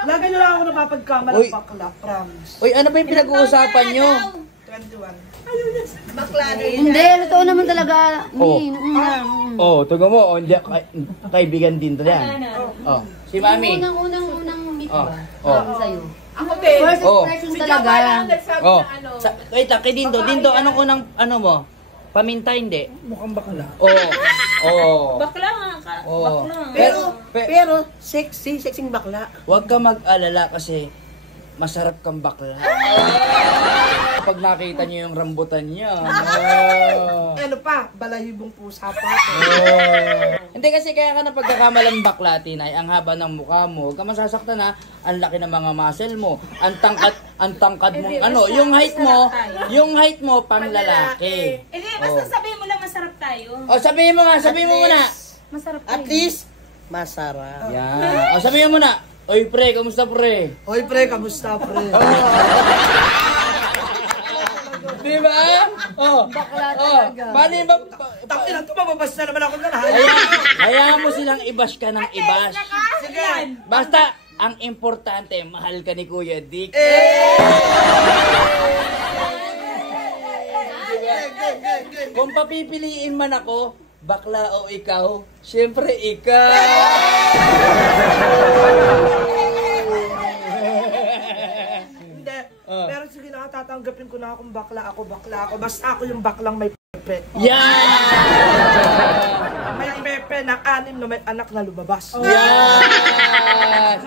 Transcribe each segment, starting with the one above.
Lagi na lang ako napapagkamalang bakla, promise. Uy, ano ba yung pinag-uusapan nyo? 21. Bakla na yun. Hindi, totoo naman talaga. Taga mo, hindi, kaibigan din to yan. Si Mami. Unang meet ba? Sa'yo. Ako din. First impression talaga. Wait lang, kay Dindo. Dindo, anong unang, ano mo? Paminta, hindi? Mukhang bakla. Bakla nga ka. Pero, sexing bakla. Huwag ka mag-alala kasi masarap kang bakla. Pag nakita niyo yung rambutan niya. Ano pa? Balahibong pusa pa. Hindi kasi kaya ka na pagkakamalang bakla, Tinay, ang haba ng mukha mo. Huwag ka masasaktan ha. Ang laki ng mga muscle mo. Ang tangkad mo. Ano, yung height mo pang lalaki. Hindi, basta sabihin mo lang masarap tayo. Sabihin mo muna. Masarap tayo. At least, masarap. Yan. Sabihin mo na. Oy, pre, kamusta, pre? Oy, pre, kamusta, pre? Diba? Bakla talaga. Paano ba? Takin na ito, mababas na naman ako na. Hayaan mo silang ibash ka ng ibash. Sige. Basta, ang importante, mahal ka ni Kuya Dick. Kung papipiliin man ako, bakla o ikaw, syempre ikaw. Hindi. Pero sige na, tatanggapin ko na akong bakla ako. Basta ako yung baklang may pepe. May pepe na 6 na may anak na lumabas. Yan!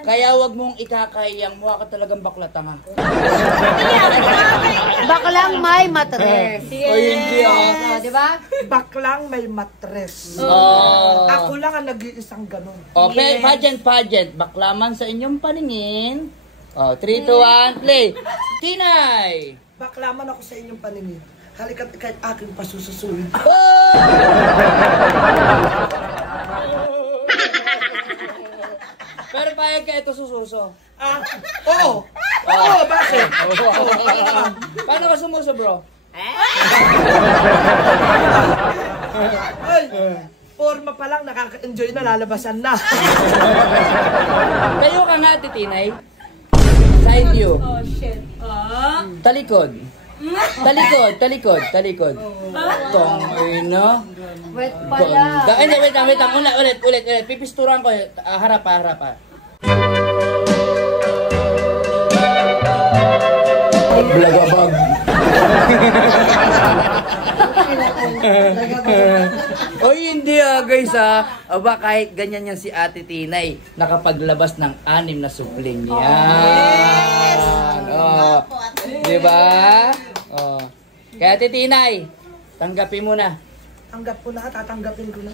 Kaya wag mong ikakayang mukha ka talagang bakla tanga. Baklang may matres. O hindi Diba? Baklang may matres. Ako lang ang nag-iisang ganun. Pageant. Baklaman sa inyong paningin. 3, 2, 1, play! Tinay! Baklaman ako sa inyong paningin. Halika't kahit aking pasususuin. Pero payag ka ito sususo. Oo, bakit? Paano ka sumuso, bro? Ay, forma pa lang, nakaka-enjoy na, lalabasan na. Kayo ka nga, Titinay. Side view. Oh, shit. Talikod. Talikod. Tongina. Wet pala. Wait lang. Ulit. Pipisturan ko. Harap pa. Blagabag. Oy, hindi guys Aba, kahit ganyan yan si Ate Tinay, nakapaglabas ng 6 na supling yan. Diba? Kaya Ate Tinay, tanggapin mo na. Tanggap ko na, tatanggapin ko na.